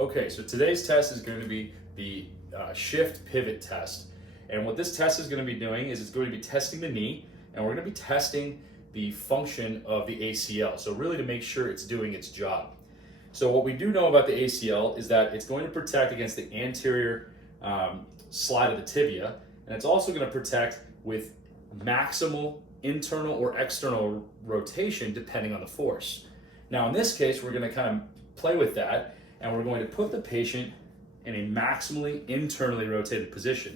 Okay, so today's test is going to be the shift pivot test. And what this test is going to be doing is it's going to be testing the knee, and we're going to be testing the function of the ACL. So really to make sure it's doing its job. So what we do know about the ACL is that it's going to protect against the anterior slide of the tibia, and it's also going to protect with maximal internal or external rotation depending on the force. Now in this case, we're going to kind of play with that, and we're going to put the patient in a maximally internally rotated position.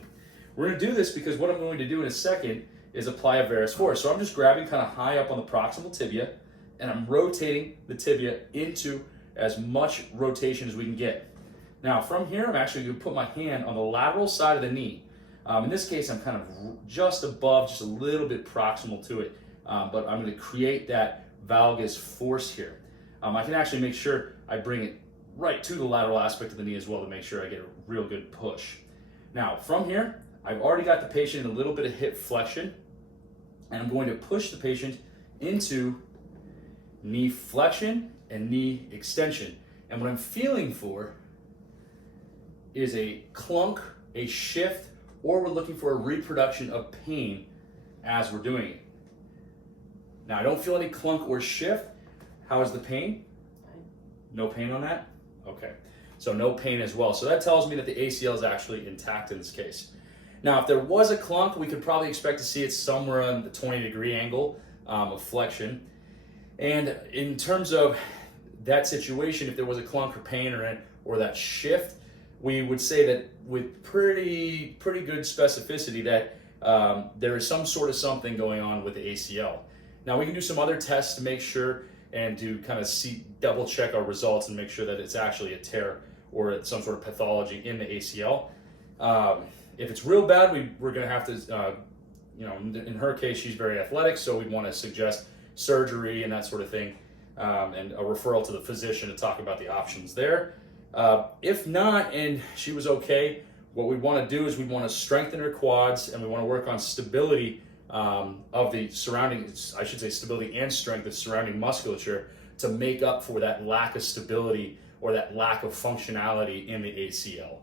We're going to do this because what I'm going to do in a second is apply a varus force. So I'm just grabbing kind of high up on the proximal tibia, and I'm rotating the tibia into as much rotation as we can get. Now from here, I'm actually going to put my hand on the lateral side of the knee. In this case, I'm kind of just above, just a little bit proximal to it, but I'm going to create that valgus force here. I can actually make sure I bring it right to the lateral aspect of the knee as well to make sure I get a real good push. Now from here, I've already got the patient in a little bit of hip flexion, and I'm going to push the patient into knee flexion and knee extension. And what I'm feeling for is a clunk, a shift, or we're looking for a reproduction of pain as we're doing it. Now I don't feel any clunk or shift. How is the pain? No pain on that? Okay, so no pain as well. So that tells me that the ACL is actually intact in this case. Now, if there was a clunk, we could probably expect to see it somewhere on the 20-degree angle of flexion. And in terms of that situation, if there was a clunk or pain or that shift, we would say that with pretty good specificity that there is some sort of something going on with the ACL. Now, we can do some other tests to make sure and to kind of double check our results and make sure that it's actually a tear or some sort of pathology in the ACL. If it's real bad, we're going to have to, in her case, she's very athletic, so we'd want to suggest surgery and that sort of thing, and a referral to the physician to talk about the options there. If not, and she was okay, what we want to do is we want to strengthen her quads, and we want to work on stability of the surrounding, I should say stability and strength of surrounding musculature to make up for that lack of stability or that lack of functionality in the ACL.